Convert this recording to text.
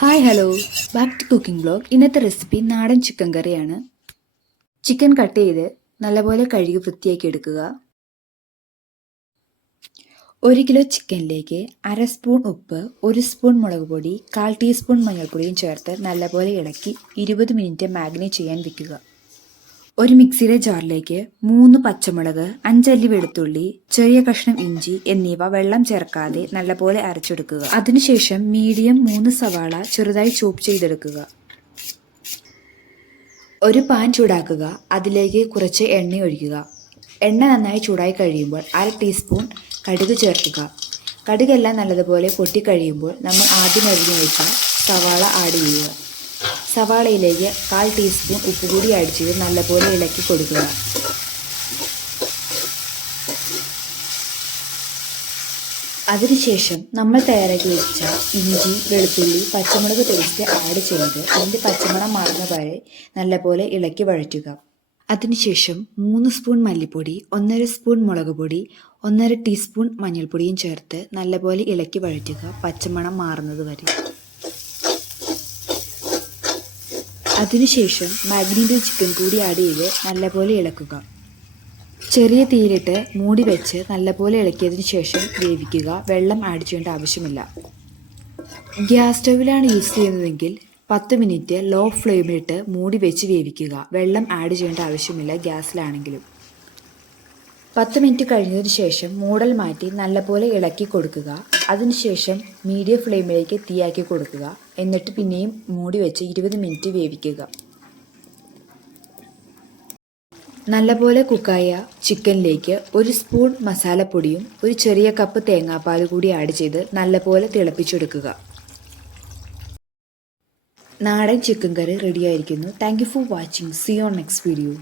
Hi hello, back to cooking blog. ഇന്നത്തെ recipe നാടൻ chicken കറിയാണ്. ചിക്കൻ കട്ട് ചെയ്ത് നല്ലപോലെ കഴുകി വൃത്തിയാക്കി എടുക്കുക. 1 കിലോ ചിക്കനിലേക്ക് 1/2 സ്പൂൺ ഉപ്പ്, 1 സ്പൂൺ മുളക് പൊടി, 1/4 ടീസ്പൂൺ മഞ്ഞൾപ്പൊടിയും ചേർത്ത് നല്ലപോലെ ഇളക്കി 20 മിനിറ്റ് മാഗ്നേറ്റ് ചെയ്യാൻ വെക്കുക. ഒരു മിക്സിയുടെ ജാറിലേക്ക് 3 പച്ചമുളക്, 5 അല്ലി വെളുത്തുള്ളി, ചെറിയ കഷ്ണം ഇഞ്ചി എന്നിവ വെള്ളം ചേർക്കാതെ നല്ലപോലെ അരച്ചെടുക്കുക. അതിനുശേഷം മീഡിയം 3 സവാള ചെറുതായി ചോപ്പ് ചെയ്തെടുക്കുക. ഒരു പാൻ ചൂടാക്കുക. അതിലേക്ക് കുറച്ച് എണ്ണ ഒഴിക്കുക. എണ്ണ നന്നായി ചൂടായി കഴിയുമ്പോൾ 1/2 ടീസ്പൂൺ കടുക് ചേർക്കുക. കടുകെല്ലാം നല്ലതുപോലെ പൊട്ടിക്കഴിയുമ്പോൾ നമ്മൾ ആദ്യം അരിഞ്ഞു വെച്ച സവാള ആഡ് ചെയ്യുക. സവാളയിലേക്ക് 1/4 ടീസ്പൂൺ ഉപ്പ് കൂടി ആഡ് ചെയ്ത് നല്ലപോലെ ഇളക്കി കൊടുക്കുക. അതിനുശേഷം നമ്മൾ തയ്യാറാക്കി വെച്ച ഇഞ്ചി, വെളുത്തുള്ളി, പച്ചമുളക് പേസ്റ്റ് ആഡ് ചെയ്ത് അതിൻ്റെ പച്ചമണം മാറുന്ന വരെ നല്ലപോലെ ഇളക്കി വഴറ്റുക. അതിനുശേഷം 3 സ്പൂൺ മല്ലിപ്പൊടി, 1/2 സ്പൂൺ മുളക് പൊടി, 1/2 ടീസ്പൂൺ മഞ്ഞൾപ്പൊടിയും ചേർത്ത് നല്ലപോലെ ഇളക്കി വഴറ്റുക, പച്ചമണം മാറുന്നത് വരെ. അതിനുശേഷം മാഗ്നേറ്റഡ് ചിക്കൻ കൂടി ആഡ് ചെയ്ത് നല്ലപോലെ ഇളക്കുക. ചെറിയ തീയിലിട്ട് മൂടി വെച്ച് നല്ലപോലെ ഇളക്കിയതിന് ശേഷം വേവിക്കുക. വെള്ളം ആഡ് ചെയ്യേണ്ട ആവശ്യമില്ല. ഗ്യാസ് സ്റ്റൗവിലാണ് യൂസ് ചെയ്യുന്നതെങ്കിൽ 10 മിനിറ്റ് ലോ ഫ്ലെയിമിലിട്ട് മൂടി വെച്ച് വേവിക്കുക. വെള്ളം ആഡ് ചെയ്യേണ്ട ആവശ്യമില്ല ഗ്യാസിലാണെങ്കിലും. 10 മിനിറ്റ് കഴിഞ്ഞതിന് ശേഷം മൂടൽ മാറ്റി നല്ലപോലെ ഇളക്കി കൊടുക്കുക. അതിനുശേഷം മീഡിയം ഫ്ലെയിമിലേക്ക് തീയാക്കി കൊടുക്കുക. എന്നിട്ട് പിന്നെയും മൂടി വെച്ച് 20 മിനിറ്റ് വേവിക്കുക. നല്ലപോലെ കുക്കായ ചിക്കനിലേക്ക് 1 സ്പൂൺ മസാലപ്പൊടിയും 1 ചെറിയ കപ്പ് തേങ്ങാപ്പാൽ കൂടി ആഡ് ചെയ്ത് നല്ലപോലെ തിളപ്പിച്ചെടുക്കുക. നാടൻ ചിക്കൻ കറി റെഡിയായിരിക്കുന്നു. Thank you for watching. See you on next video.